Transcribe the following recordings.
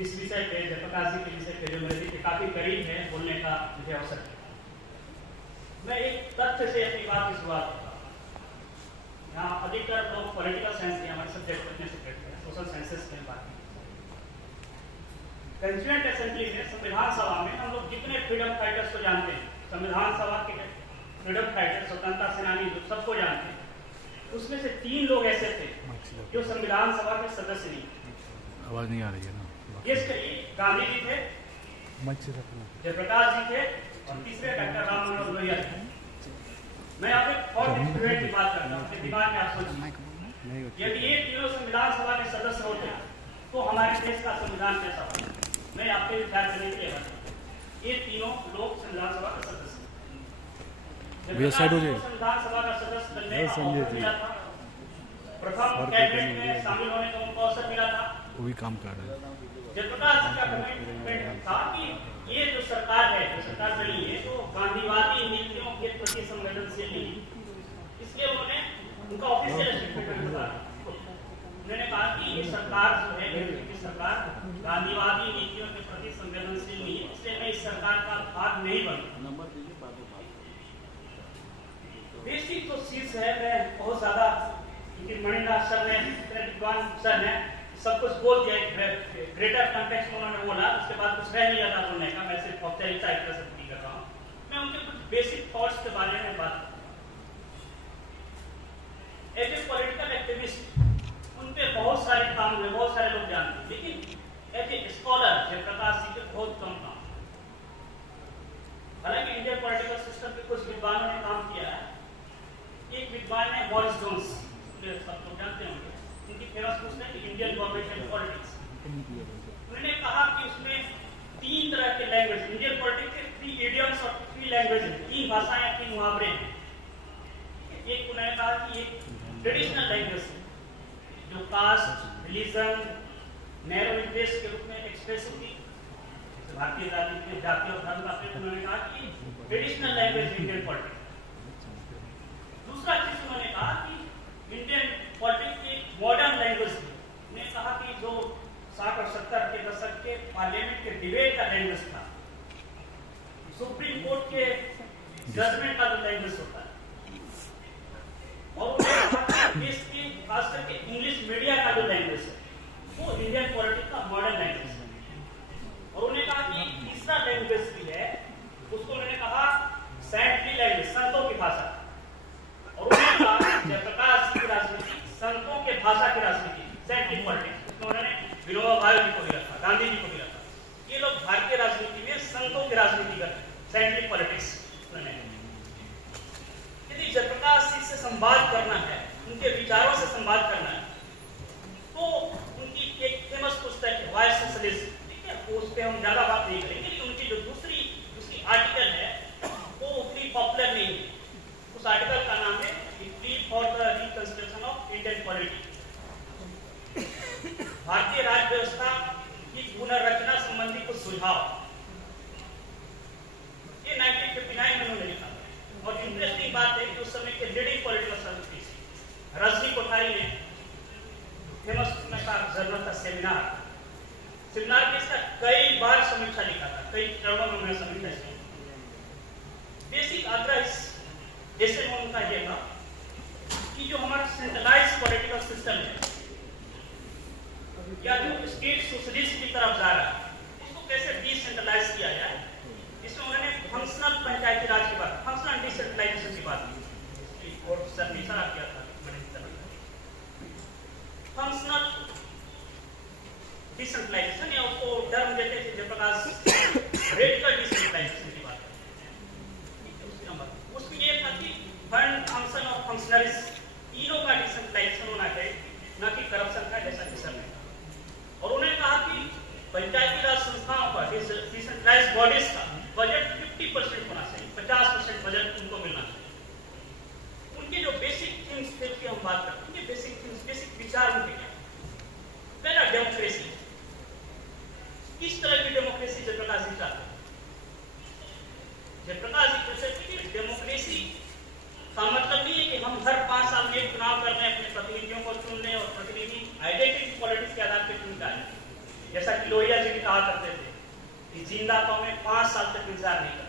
इस विषय पे, जयप्रकाश जी के विषय पे जो मेरे दिल के काफी करीब है, बोलने का मुझे अवसर है। मैं एक तथ्य से अपनी बात की शुरुआत करता हूँ। यहाँ अधिकतर लोग पॉलिटिकल साइंस के हमारे सब्जेक्ट अपने सब्जेक्ट है, सोशल साइंसेस में बात की। कंस्टिट्यूएंट असेंबली में, संविधान सभा में हम लोग जितने फ्रीडम फाइटर्स को जानते हैं, संविधान सभा के फ्रीडम फाइटर, स्वतंत्रता सेनानी जो सबको जानते हैं, उसमें से 3 लोग ऐसे थे जो संविधान सभा के सदस्य नहीं। आवाज नहीं आ रही है ना। गेस करिए, गांधी जी थे, जयप्रकाश जी थे और तीसरे डॉक्टर राम मनोहर लोहिया थे। मैं यहाँ पे थॉट एक्सपेरिमेंट की बात करता हूँ, दिमाग में आप सोचिए, यदि ये तीनों संविधान सभा के सदस्य होते तो हमारे देश का संविधान कैसा होता? मैं आपके विचार करने के लिए बताता हूँ। ये तीनों लोग संविधान सभा के सदस्य, संविधान सभा का सदस्य बनने का अवसर मिला था, प्रथम कैबिनेट में शामिल होने का उनको अवसर मिला था। वो भी काम कर रहे हैं। जयप्रकाश जी का कमिटमेंट था कि ये जो सरकार है, जो सरकार बनी है, तो गांधीवादी नीतियों के प्रति संवेदनशील नहीं, इसलिए उन्होंने उनका ऑफिशियल स्टेटमेंट बताया। उन्होंने कहा कि ये सरकार जो है, की सरकार गांधीवादी नीतियों के प्रति संवेदनशील नहीं है, इसलिए मैं इस सरकार का भाग नहीं बनूंगा। बेसिक तो चीज है, मैं बहुत ज्यादा, क्योंकि मणिनाथ सर ने, विद्वान सर ने सब कुछ बोल दिया, ग्रेटर कॉन्टेक्स्ट में उन्होंने बोला, उसके बाद कुछ रह नहीं जाता बोलने का। मैं सिर्फ औपचारिकता एक तरह से पूरी कर रहा हूँ। मैं उनके कुछ बेसिक थॉट्स के बारे में बात, एज ए पॉलिटिकल एक्टिविस्ट उनपे बहुत सारे काम हुए, बहुत सारे लोग जानते हैं, लेकिन एज ए स्कॉलर जयप्रकाश जी के बहुत कम काम। हालांकि इंडियन पॉलिटिकल सिस्टम के कुछ विद्वानों ने काम किया है। एक विद्वान है मॉरिस जोन्स, सब लोग जानते होंगे, उनकी फेमस पुस्तक है इंडियन गवर्नमेंट एंड पॉलिटिक्स। उन्होंने कहा कि उसमें 3 तरह के लैंग्वेज, इंडियन पॉलिटिक्स के 3 इडियम्स और 3 लैंग्वेज, 3 भाषाएं, 3 मुहावरे हैं। एक उन्होंने कहा कि एक ट्रेडिशनल लैंग्वेज है जो कास्ट, रिलीजन, नैरो इंटरेस्ट के रूप में एक्सप्रेस होती है, भारतीय राजनीति में जाति और धर्म का प्रयोग। उन्होंने कहा कि ट्रेडिशनल लैंग्वेज इंडियन पॉलिटिक्स। दूसरा चीज उन्होंने कहा कि इंडियन पॉलिटिक्स की मॉडर्न लैंग्वेज थी। उन्होंने कहा कि जो 60 और 70 के दशक के पार्लियामेंट के डिबेट का लैंग्वेज था, सुप्रीम कोर्ट के जजमेंट का जो लैंग्वेज होता है, और देश की खास करके इंग्लिश मीडिया का जो लैंग्वेज है, वो इंडियन पॉलिटिक्स का मॉडर्न लैंग्वेज है। और उन्होंने कहा कि तीसरा लैंग्वेज भी है, उसको उन्होंने कहा सैंटली लैंग्वेज, संतों की भाषा। और उन्होंने कहा जयप्रकाश जी की राजनीति संतों के भाषा की राजनीति, सैंटली पॉलिटिक्स, उसमें उन्होंने विनोबा भावे जी को भी रखा, गांधी जी को भी रखा। ये लोग भारतीय राजनीति में संतों की राजनीति करते हैं, सैंटली पॉलिटिक्स। यदि जयप्रकाश जी से संवाद करना है, उनके विचारों से संवाद करना है, तो उनकी एक फेमस पुस्तक है वाई सोशलिस्ट, ठीक है, तो उस पर हम ज्यादा बात नहीं करेंगे, लेकिन उनकी जो दूसरी आर्टिकल है वो उतनी पॉपुलर नहीं है। उस आर्टिकल का नाम है plea for the reconstruction of Indian polity, भारतीय राज्य व्यवस्था की पुनर्रचना संबंधी कुछ सुझाव। ये 1959 में उन्होंने लिखा। और इंटरेस्टिंग बात है कि उस समय के leading political scientist Rajni Kothari ने फेमस जर्नल था सेमिनार में इसका कई बार समीक्षा लिखा था, कई चरणों में उन्होंने समीक्षा की। बेसिक आग्रह जैसे उनका यह था कि जो हमारा सेंट्रलाइज पॉलिटिकल सिस्टम है या जो स्टेट सोशलिस्ट की तरफ जा रहा है, उसको कैसे डिसेंट्रलाइज किया जाए। इसमें उन्होंने फंक्शनल पंचायती राज की बात, फंक्शनल डिसेंट्रलाइजेशन की बात की, और सर ने इशारा किया था फंक्शनल डिसेंट्रलाइजेशन, या उसको टर्म देते थे जयप्रकाश रेडिकल डिसेंट्रलाइजेशन की बात। उसमें यह था कि फंड, फंक्शन और फंक्शनरीज तीनों का डिसेंट्रलाइजेशन होना चाहिए, न कि करप्शन का, जैसा कि सर ने कहा। और उन्होंने कहा कि पंचायती राज संस्थाओं का, डिसेंट्रलाइज्ड बॉडीज का बजट 50% होना चाहिए, 50% बजट उनको मिलना चाहिए। उनके जो बेसिक थिंग्स थे कि हम बात करते हैं, बेसिक थिंग्स, बेसिक विचार उनके क्या। पहला डेमोक्रेसी, किस तरह की डेमोक्रेसी जयप्रकाश जी चाहते हैं। जयप्रकाश जी कहते हैं कि डेमोक्रेसी का मतलब नहीं है कि हम हर 5 साल में एक चुनाव कर रहे हैं, अपने प्रतिनिधियों को चुन लें और प्रतिनिधि जैसा कि लोहिया जी भी कहा करते थे कि जिंदा तो हमें 5 साल तक इंतजार नहीं करना।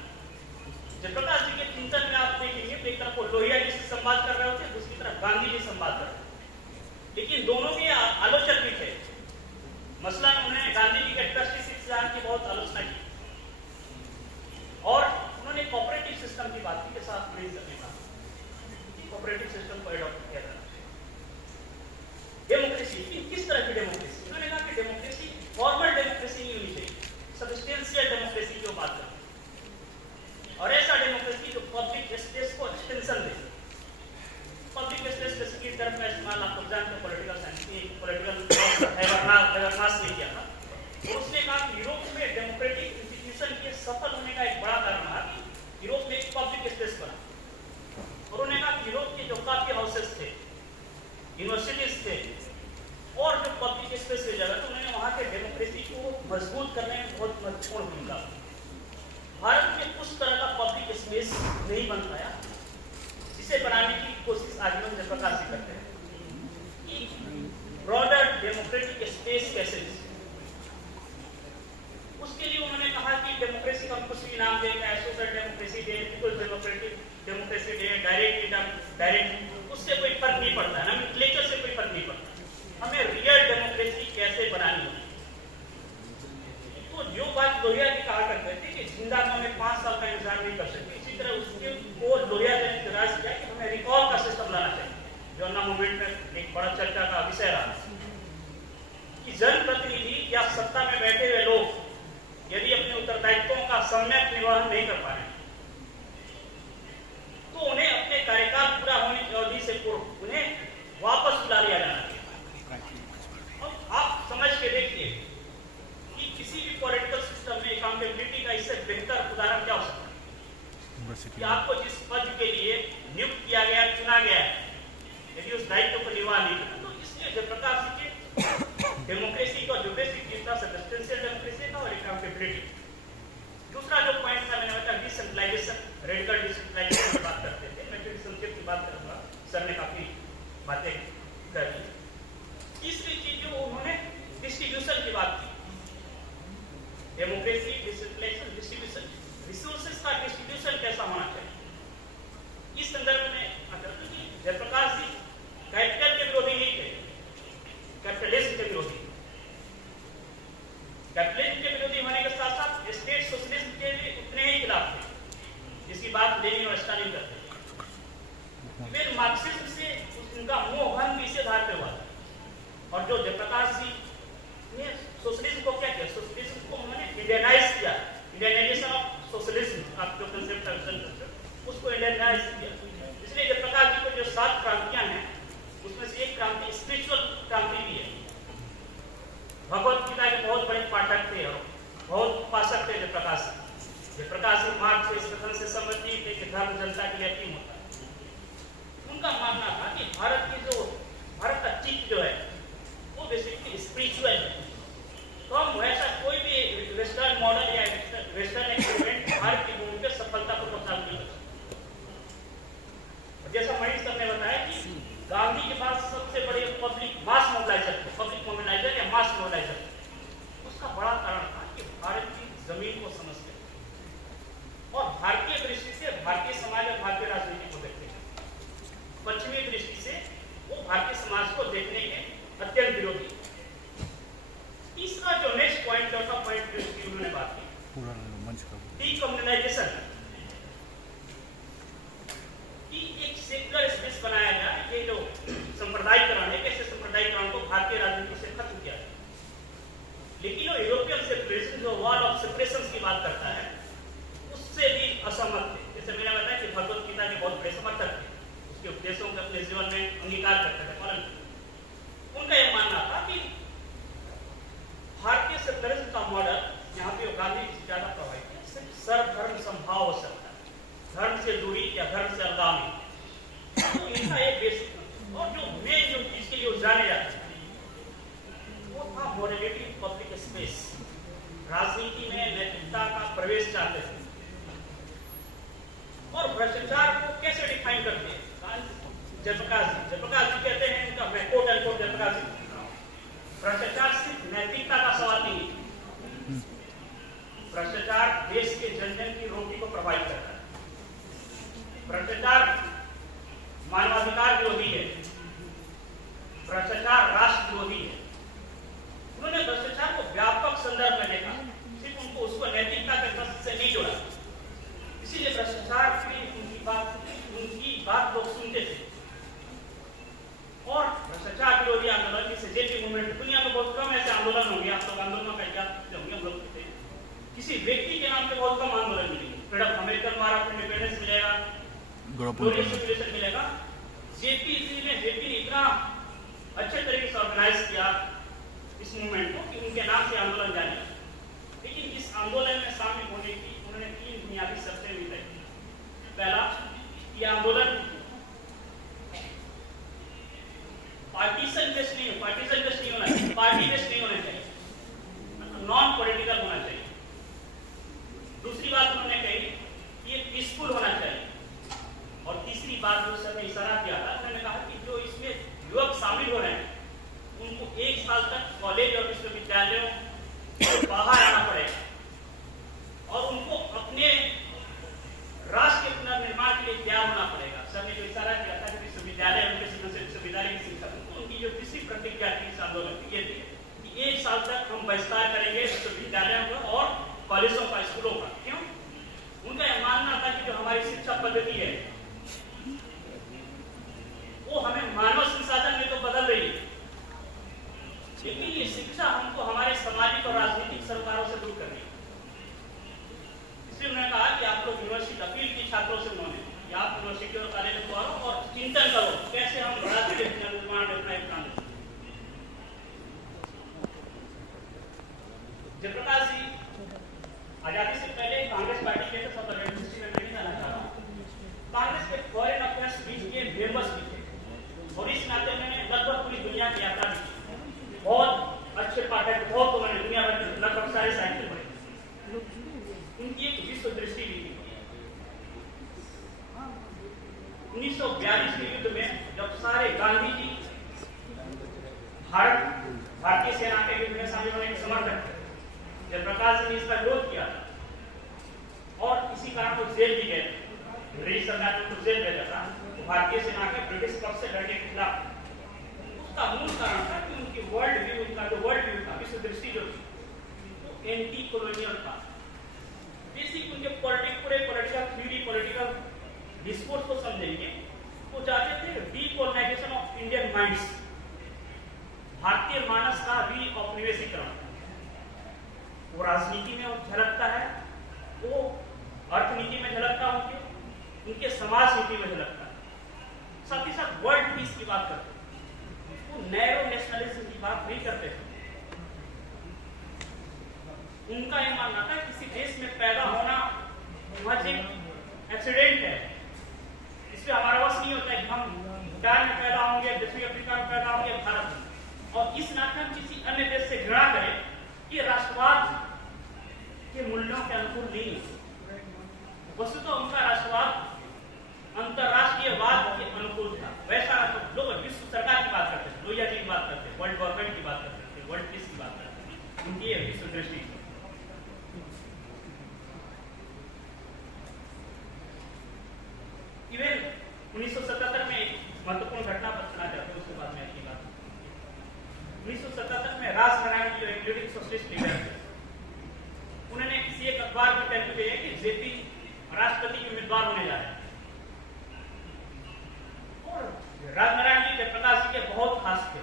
जयप्रकाश जी के चिंतन में आप देखेंगे तो एक तरफ वो लोहिया जी से संवाद कर रहे होते, दूसरी तरफ गांधी जी संवाद कर रहे थे, लेकिन दोनों भी आलोचक भी थे। मसलन उन्होंने गांधी जी के ट्रस्टी सिद्धांत की बहुत आलोचना की और उन्होंने कोऑपरेटिव सिस्टम की बात की के साथ नहीं करने का, कोऑपरेटिव सिस्टम को एडॉप्ट किया जाना चाहिए। डेमोक्रेसी, किस तरह की डेमोक्रेसी? उन्होंने कहा कि डेमोक्रेसी फॉर्मल डेमोक्रेसी नहीं होनी चाहिए, सब्सटेंशियल डेमोक्रेसी की बात करते हैं, और ऐसा डेमोक्रेसी जो पब्लिक स्पेस को एक्सटेंशन दे। पब्लिक स्पेस बेसिकली टर्म का इस्तेमाल आप लोग जानते हैं पॉलिटिकल साइंस की, पॉलिटिकल हैबरमास ने किया था। तो उसने कहा कि यूरोप में डेमोक्रेटिक इंस्टीट्यूशन के सफल होने का एक बड़ा कारण रहा कि यूरोप में एक पब्लिक स्पेस बना, और उन्होंने कहा कि यूरोप के जो कॉफी हाउसेस थे, यूनिवर्सिटीज थे और जो पब्लिक स्पेस की जगह, तो उन्होंने वहां के डेमोक्रेसी को मजबूत करने में बहुत महत्वपूर्ण भूमिका। भारत में उस तरह का पब्लिक स्पेस नहीं बन पाया जिसे बनाने की कोशिश आजीवन जयप्रकाश जी करते हैं। ब्रॉडर डेमोक्रेटिक स्पेस कैसे? उसके लिए उन्होंने कहा कि डेमोक्रेसी का कुछ भी नाम देगा, social democracy day, people's democratic democracy day, direct, उससे कोई फर्क नहीं पड़ता, हमें लेक्चर से कोई फर्क नहीं पड़ता, हमें रियल डेमोक्रेसी कैसे बनानी होगी। तो जो बात लोहिया जी कहा करते थे कि जिंदा तो हमें 5 साल का इंतजार नहीं कर सकते, इसी तरह उसके वो लोहिया जी ने इतराज किया कि हमें रिकॉल का सिस्टम लाना चाहिए, जो अन्ना मूवमेंट में एक बड़ा चर्चा का विषय रहा कि जनप्रतिनिधि या सत्ता में बैठे हुए लोग यदि अपने उत्तरदायित्वों का सम्यक निर्वहन नहीं कर पा रहे तो उन्हें अपने कार्यकाल पूरा होने की अवधि से पूर्व उन्हें वापस बुला लिया जाना चाहिए। अब आप समझ के देखिए कि किसी भी पॉलिटिकल सिस्टम में अकाउंटेबिलिटी का इससे बेहतर उदाहरण क्या हो सकता है कि आपको जिस पद के लिए नियुक्त किया गया, चुना गया, यदि उस दायित्व को निर्वाह नहीं करना, तो इसलिए जयप्रकाश जी के डेमोक्रेसी का जो बेसिक चीज था सब्सटेंशियल डेमोक्रेसी का और अकाउंटेबिलिटी। दूसरा जो पॉइंट था मैंने बताया डिसेंट्रलाइजेशन, रेडिकल डिसेंट्रलाइजेशन की बात करते थे, मैं फिर संक्षेप की बात करूंगा, सर ने काफी बातें कर दी। तीसरी चीज जो उन्होंने डिस्ट्रीब्यूशन की बात की, डेमोक्रेसी, डिसेंट्रलाइजेशन, डिस्ट्रीब्यूशन, रिसोर्सेज का डिस्ट्रीब्यूशन कैसा होना चाहिए। इस संदर्भ में जयप्रकाश जी कैपिटल के विरोधी नहीं थे, कैपिटलिज्म के विरोधी, कैपिटलिज्म के विरोधी होने के साथ साथ स्टेट सोशलिज्म के भी उतने ही खिलाफ थे, जिसकी बात लेनिन और स्टालिन करते हैं। फिर मार्क्सिज्म से उनका मोह भंग भी इसी आधार पर हुआ, और जो जयप्रकाश जी ने सोशलिज्म को क्या किया, सोशलिज्म को उन्होंने इंडियनाइज किया, इंडियनाइजेशन ऑफ सोशलिज्म, आप जो कंसेप्ट है उसको इंडियनाइज किया। इसलिए जयप्रकाश जी को जो 7 क्रांतियां हैं उसमें से एक क्रांति स्पिरिचुअल क्रांति भी है। भगवत गीता के बहुत बड़े पाठक थे और बहुत उपासक थे जयप्रकाश जी। जयप्रकाश जी मार्क्स से इस कथन से सहमत नहीं थे कि धर्म जनता के लिए अतीम होता है। उनका मानना था कि भारत का चित्त जो है वो बेसिकली स्पिरिचुअल है। तो हम ऐसा कोई भी वेस्टर्न मॉडल या वेस्टर्न एक्सपेरिमेंट भारत की भूमि पर सफलतापूर्वक लागू नहीं कर सकता। जैसा मनीष सर ने बताया कि गांधी के पास सबसे बड़े पब्लिक मास मोबिलाइजर थे, पब्लिक मोबिलाइजर या मास मोबिलाइजर, उसका बड़ा कारण था कि भारत की जमीन को समझते और भारतीय दृष्टि से भारतीय समाज और भारतीय राजनीति को देखते हैं, पश्चिमी दृष्टि से वो भारतीय समाज को देखने के अत्यंत विरोधी। तीसरा जो नेक्स्ट पॉइंट, चौथा पॉइंट जिसकी उन्होंने बात की, डीकम्युनलाइजेशन, कि एक सेक्युलर स्पेस बनाया जाए, ये जो संप्रदायीकरण है, कैसे संप्रदायीकरण को भारतीय राजनीति से खत्म किया जाए। लेकिन वो यूरोपियन सेपरेशन, जो वॉल ऑफ सेपरेशन की बात करता है, उससे भी असहमत थे। जैसे मैंने बताया कि भगवत गीता के बहुत बड़े समर्थक थे, उसके उपदेशों को अपने जीवन में अंगीकार करते थे, पालन। उनका यह मानना था कि भारतीय सेक्युलरिज्म का मॉडल यहाँ पे गांधी जी ज्यादा प्रभावित है, सिर्फ सर्वधर्म संभाव हो सकता है, धर्म से दूरी या धर्म से अलगामी, तो इनका एक बेसिक और जो मेन जो चीज के लिए जाने जाते हैं वो था मोरलिटी, पब्लिक स्पेस। राजनीति में नैतिकता का प्रवेश चाहते थे और भ्रष्टाचार को कैसे डिफाइन करते हैं जयप्रकाश जी कहते हैं, इनका मैं कोट एंड कोट जयप्रकाश जी, भ्रष्टाचार सिर्फ नैतिकता का सवाल नहीं आंदोलन होंगे, आप लोग आंदोलन का क्या होंगे, हम लोग कहते हैं किसी व्यक्ति के नाम पे बहुत कम आंदोलन मिलेंगे। Freedom American war of independence मिलेगा, ग्लोरियस रिवॉल्यूशन मिलेगा। जेपी ने इतना अच्छे तरीके से ऑर्गेनाइज किया इस मूवमेंट को कि उनके नाम से आंदोलन जाने लगा। लेकिन इस आंदोलन में शामिल होने की उन्होंने 3 बुनियादी शर्तें भी तय की। पहला, यह आंदोलन पार्टीशन बेस्ड नहीं होना चाहिए, पार्टी बेस्ड नहीं होना चाहिए, मतलब नॉन पॉलिटिकल होना चाहिए। दूसरी बात उन्होंने कही ये पीसफुल होना चाहिए। और तीसरी बात जो सर ने इशारा किया था, उन्होंने कहा कि जो इसमें युवक शामिल हो रहे हैं उनको 1 साल तक कॉलेज और विश्वविद्यालयों बाहर आना पड़ेगा और उनको अपने राष्ट्र के पुनर्निर्माण के लिए तैयार होना पड़ेगा। सर ने जो इशारा किया था कि विश्वविद्यालय विश्वविद्यालय की शिक्षा, उनकी जो तीसरी प्रतिज्ञा थी इस आंदोलन की ये थी कि 1 साल तक हम बहिष्कार करेंगे विश्वविद्यालयों का और कॉलेजों का, स्कूलों का। क्यों? उनका यह मानना था कि जो हमारी शिक्षा पद्धति है वो हमें मानव संसाधन में तो बदल रही है, लेकिन ये शिक्षा हमको हमारे सामाजिक और राजनीतिक सरोकारों से दूर करनी है। इसलिए उन्होंने कहा कि आप लोग यूनिवर्सिटी अपील की छात्रों से उन्होंने कि आप यूनिवर्सिटी और कॉलेज को आओ और चिंतन करो कैसे हम राष्ट्र के निर्माण में अपना योगदान दें। जयप्रकाश जी आजादी से पहले कांग्रेस पार्टी के सब हिस्ट्री में नहीं जाना चाह रहा हूँ, कांग्रेस के फॉरेन अफेयर्स बीच के मेंबर्स भी थे और इस नाते उन्होंने लगभग पूरी दुनिया की यात्रा की। बहुत अच्छे पाठक, बहुत उन्होंने दुनिया भर के लगभग सारे साहित्य पढ़े। उनकी एक विश्व दृष्टि भी थी। 1942 के युद्ध में जब सारे गांधी जी भारतीय सेना के युद्ध में शामिल होने के समर्थक थे, जयप्रकाश जी ने इसका विरोध किया और इसी कारण वो जेल भी गए। ब्रिटिश सरकार ने उनको जेल भेजा था भारतीय सेना के ब्रिटिश पक्ष से लड़ने के खिलाफ। उसका मूल कारण था कि उनकी वर्ल्ड व्यू, उनका जो वर्ल्ड व्यू था, विश्व दृष्टि जो थी वो एंटी कॉलोनियल था। बेसिक उनके पॉलिटिकल थ्योरी, पॉलिटिकल डिस्कोर्स को समझेंगे, वो चाहते थे डीकोलोनाइजेशन ऑफ इंडियन माइंड्स, भारतीय मानस का रीऔपनिवेशीकरण। वो राजनीति में झलकता है, वो अर्थनीति में झलकता है, उनके समाज नीति में झलकता है, साथ ही साथ वर्ल्ड पीस की बात करते हैं। वो नैरो नेशनलिज्म की बात नहीं करते थे। उनका यह मानना था किसी देश में पैदा होना महज एक एक्सीडेंट है, इसमें हमारा वश नहीं होता है कि हम भूटान में पैदा होंगे, दक्षिण अफ्रीका में पैदा होंगे, भारत में, और इस नाते हम किसी अन्य देश से घृणा करें, ये राष्ट्रवाद के मूल्यों के अनुकूल नहीं है। वस्तुतः उनका राष्ट्रवाद अंतरराष्ट्रीयवाद के अनुकूल था। वैसा लोग विश्व सरकार की बात करते थे, लोहिया जी की बात करते थे, वर्ल्ड गवर्नमेंट की बात करते थे, वर्ल्ड पीस की बात करते थे, उनकी विश्व दृष्टि। इवन 1977 में एक महत्वपूर्ण घटना बताना चाहते हैं, उसके बाद में एक बात। 1977 में राजनारायण जी एक लीडिंग सोशलिस्ट लीडर थे, उन्होंने किसी एक अखबार में इंटरव्यू दिया कि जेपी राष्ट्रपति के उम्मीदवार होने जा रहे हैं। और राजनारायण जी जयप्रकाश जी के बहुत खास थे।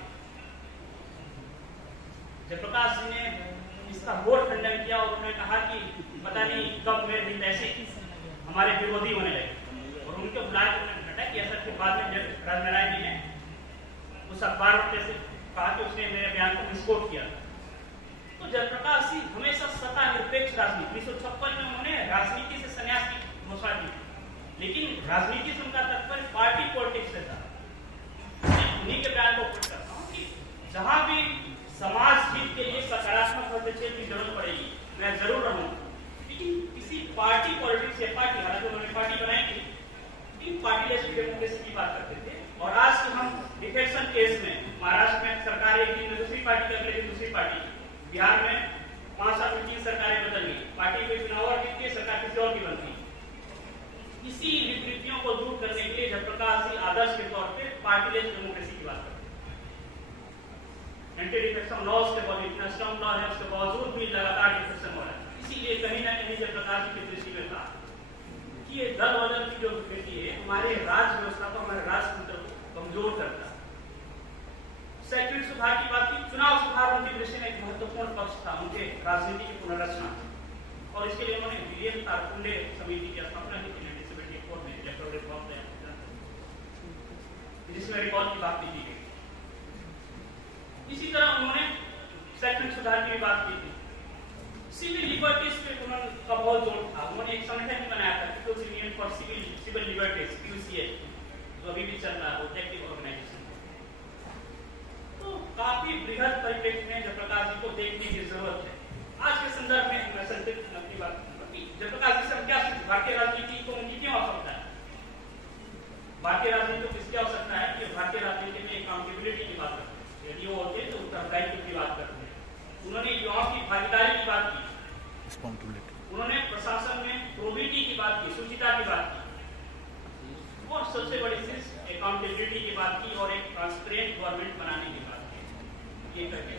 जयप्रकाश जी ने इसका घोर खंडन किया और उन्होंने कहा कि पता नहीं कब मेरे हित ऐसे हमारे विरोधी होने लगे, और उनके बुलाए उन्होंने घटा कि ऐसा। फिर बाद में राजनारायण जी ने उस अखबार में से कहा कि उसने मेरे बयान को मिसकोट किया। तो जयप्रकाश जी हमेशा सत्ता निरपेक्ष राजनीति, 1956 में उन्होंने राजनीति से संन्यास की घोषणा की, लेकिन राजनीति से उनका तात्पर्य पार्टी पॉलिटिक्स से था। उन्हीं के बयान को कोट करता हूँ कि जहां भी समाज हित के लिए सकारात्मक हस्तक्षेप की जरूरत पड़ेगी मैं जरूर रहूंगा, लेकिन किसी पार्टी पॉलिटिक्स या पार्टी, हालांकि उन्होंने पार्टी बनाई थी, पार्टी लेस डेमोक्रेसी की बात करते थे। और आज के हम डिफेक्शन केस में महाराष्ट्र में सरकार एक दिन दूसरी पार्टी कर लेगी, दूसरी पार्टी, बिहार में 5 साल में 3 सरकारें बदल गई, पार्टी कोई चुनाव और जीतती है, सरकार किसी और की बनती। इसी विकृतियों को दूर करने के लिए जयप्रकाश जी आदर्श के तौर पे पार्टी लेस डेमोक्रेसी की बात करते हैं। एंटी डिफेक्शन लॉज के बाद इतना स्ट्रॉन्ग लॉ है, उसके बावजूद भी लगातार डिफेक्शन हो रहा है। इसीलिए कहीं ना कहीं जयप्रकाश जी की दृष्टि में था कि ये दल बदल की जो विकृति है हमारे राज्य व्यवस्था को, हमारे राजतंत्र को कमजोर करता है। शैक्षणिक सुधार की बात की, चुनाव सुधार उनकी दृष्टि में एक महत्वपूर्ण पक्ष था, उनके राजनीति की पुनर्रचना, और इसके लिए उन्होंने विलियम तारकुंडे समिति की स्थापना की 1974 में, जिसमें रिकॉर्ड की बात की गई। इसी तरह उन्होंने शैक्षणिक सुधार की भी बात की थी। सिविल लिबर्टीज पे उनका बहुत जोर था। उन्होंने एक संगठन भी बनाया था, people's union for civil liberties, PUCL, जो अभी भी चल रहा है, ऑब्जेक्टिव ऑर्गेनाइजेशन। तो काफी बृहद परिप्रेक्ष्य में जयप्रकाश जी को देखने की जरूरत है। आज के संदर्भ में मैं संक्षिप्त अपनी बात करूंगा कि जयप्रकाश जी से हम क्या सीखते हैं, भारतीय राजनीति को उनकी क्यों आवश्यकता है। भारतीय राजनीति को किसकी आवश्यकता है कि भारतीय राजनीति में अकाउंटेबिलिटी की बात करते हैं, यदि वो होते तो उत्तरदायित्व की बात करते हैं। उन्होंने युवाओं की भागीदारी की बात की, उन्होंने प्रशासन में प्रोबिटी की बात की, शुचिता की बात की, और सबसे बड़ी चीज अकाउंटेबिलिटी की बात की और एक ट्रांसपेरेंट गवर्नमेंट बनाने की बात की। ये करके